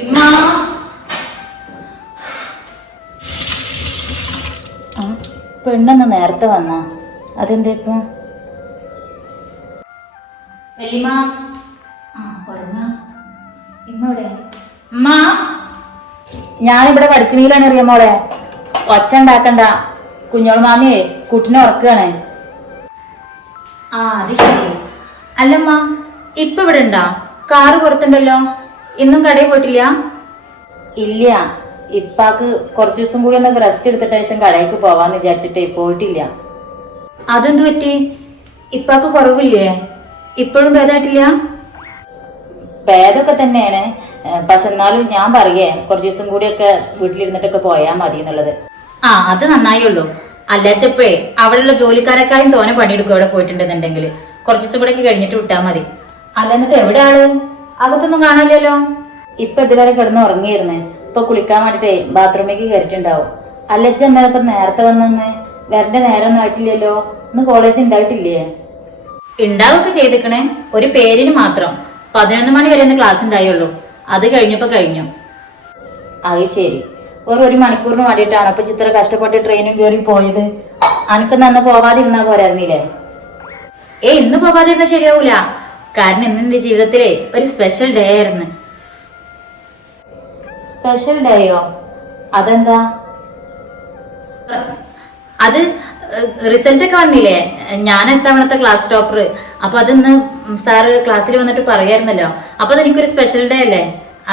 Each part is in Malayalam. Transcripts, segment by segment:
ഇമ്മ പെണ്ണെന്ന് നേരത്തെ വന്ന അതെന്താ ഇപ്പൊ വലിയമ്മ ഇമ്മോടെ ഉമ്മ ഞാനിവിടെ പഠിക്കണീലാണ് അറിയാം മോളെ. ഒച്ച ഉണ്ടാക്കണ്ട, കുഞ്ഞോൾ മാമിയെ കുട്ടിനെ ഉറക്കുകയാണ്. ആ അത് ശരി. അല്ലമ്മ ഇപ്പൊ ഇവിടെ ഉണ്ടാ? കാറ് പുറത്തുണ്ടല്ലോ. ഇന്നും കടയിൽ പോയിട്ടില്ല? ഇല്ല, ഇപ്പാക്ക് കുറച്ചു ദിവസം കൂടി ഒന്ന് റെസ്റ്റ് എടുത്തിട്ട് ശേഷം കടയിലേക്ക് പോവാന്ന് വിചാരിച്ചിട്ടേ പോയിട്ടില്ല. അതെന്തു പറ്റി? ഇപ്പാക്ക് കുറവില്ലേ? ഇപ്പോഴും ഭേദമായിട്ടില്ല? ഭേദമൊക്കെ തന്നെയാണ്, പക്ഷെ എന്നാലും ഞാൻ പറയേ കുറച്ചു ദിവസം കൂടിയൊക്കെ വീട്ടിലിരുന്നിട്ടൊക്കെ പോയാൽ മതി എന്നുള്ളത്. ആ അത് നന്നായുള്ളൂ. അല്ലാച്ചപ്പേ അവിടെയുള്ള ജോലിക്കാരെക്കാരും തോനെ പണിയെടുക്കും അവിടെ പോയിട്ടുണ്ടെന്നുണ്ടെങ്കിൽ. കുറച്ചു ദിവസം കൂടെ ഒക്കെ കഴിഞ്ഞിട്ട് വിട്ടാൽ മതി. അല്ല എന്നിട്ട് എവിടെ ആള്? അകത്തൊന്നും കാണാനില്ലല്ലോ. ഇപ്പൊ ഇതുവരെ കിടന്ന് ഉറങ്ങിയിരുന്നേ. ഇപ്പൊ കുളിക്കാൻ വേണ്ടിട്ടേ ബാത്റൂമിലേക്ക് കയറിയിട്ടുണ്ടാവും. അല്ലച്ച എന്നാലും ഇപ്പൊ നേരത്തെ വന്നെന്ന് വരന്റെ നേരമൊന്നും ആയിട്ടില്ലല്ലോ. ഇന്ന് കോളേജ് ഉണ്ടായിട്ടില്ലേ? ഉണ്ടാവൊക്കെ ചെയ്തിക്കണേ, ഒരു പേരിന് മാത്രം. 11 മണി വരെ ഒന്ന് ക്ലാസ് ഉണ്ടായുള്ളൂ. അത് കഴിഞ്ഞപ്പോ കഴിഞ്ഞു. അത് ശരി. ഒരു മണിക്കൂറിന് വേണ്ടിയിട്ടാണ് അപ്പൊ ചിത്ര കഷ്ടപ്പെട്ട് ട്രെയിനും കയറി പോയത്. അനക്ക് നന്ന് പോവാതിരുന്നാ പോരായിരുന്നില്ലേ? ഇന്ന് പോവാതിരുന്ന ശരിയാവൂല. കാരണം ഇന്ന് എന്റെ ജീവിതത്തിലെ ഒരു സ്പെഷ്യൽ ഡേ ആയിരുന്നു. സ്പെഷ്യൽ ഡേയോ? അതെന്താ? അത് റിസൾട്ട് ഒക്കെ വന്നില്ലേ? ഞാൻ എത്തവണത്തെ ക്ലാസ് ടോപ്പർ. അപ്പൊ അതിന്ന് സാറ് ക്ലാസ്സിൽ വന്നിട്ട് പറയായിരുന്നല്ലോ. അപ്പൊ അതെനിക്കൊരു സ്പെഷ്യൽ ഡേ അല്ലേ,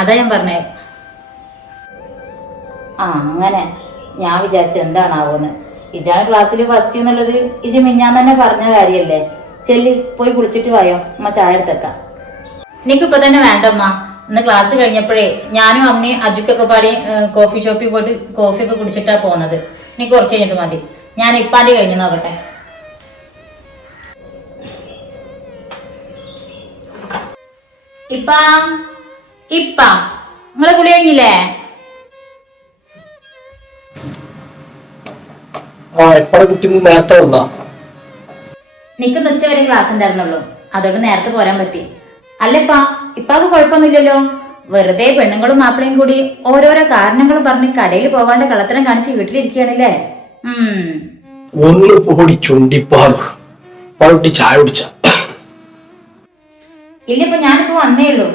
അതാ ഞാൻ പറഞ്ഞേ. ആ അങ്ങനെ. ഞാൻ വിചാരിച്ച എന്താണാവോന്ന്. ഇജാണ് ക്ലാസ്സിൽ ഫസ്റ്റ് എന്നുള്ളത് ഇജ് മിഞ്ഞാൻ തന്നെ പറഞ്ഞ കാര്യല്ലേ. ചെല്ലി പോയി കുളിച്ചിട്ട് വായോ, അമ്മ ചായ എടുത്തേക്കാം. എനിക്കിപ്പൊ തന്നെ വേണ്ടമ്മ. ഇന്ന് ക്ലാസ് കഴിഞ്ഞപ്പോഴേ ഞാനും അമ്മയും അജുക്കൊക്കെ പാടി കോഫി ഷോപ്പിൽ പോയിട്ട് കോഫിയൊക്കെ കുടിച്ചിട്ടാ പോന്നത്. എനിക്ക് കുറച്ച് കഴിഞ്ഞിട്ട് മതി. ഞാൻ ഇപ്പാന്റെ കഴിഞ്ഞ് നോക്കട്ടെ. ഇപ്പാ ഇപ്പാ നിങ്ങളെ കുളി കഴിഞ്ഞില്ലേ? നിക്കുന്ന ഉച്ചവരെ ക്ലാസ് ഉണ്ടായിരുന്നുള്ളൂ, അതോട് നേരത്തെ പോരാൻ പറ്റി. അല്ലപ്പാ ഇപ്പാക്ക് കുഴപ്പമൊന്നുമില്ലല്ലോ. വെറുതെ പെണ്ണുങ്ങളും മാപ്പിളയും കൂടി ഓരോരോ കാരണങ്ങളും പറഞ്ഞ് കടയിൽ പോവാണ്ട് കള്ളത്തരം കാണിച്ച് വീട്ടിലിരിക്കുകയാണല്ലേ. ചായ കുടിച്ച ഇല്ലപ്പോ ഞാനിപ്പോ വന്നേ ഉള്ളൂ.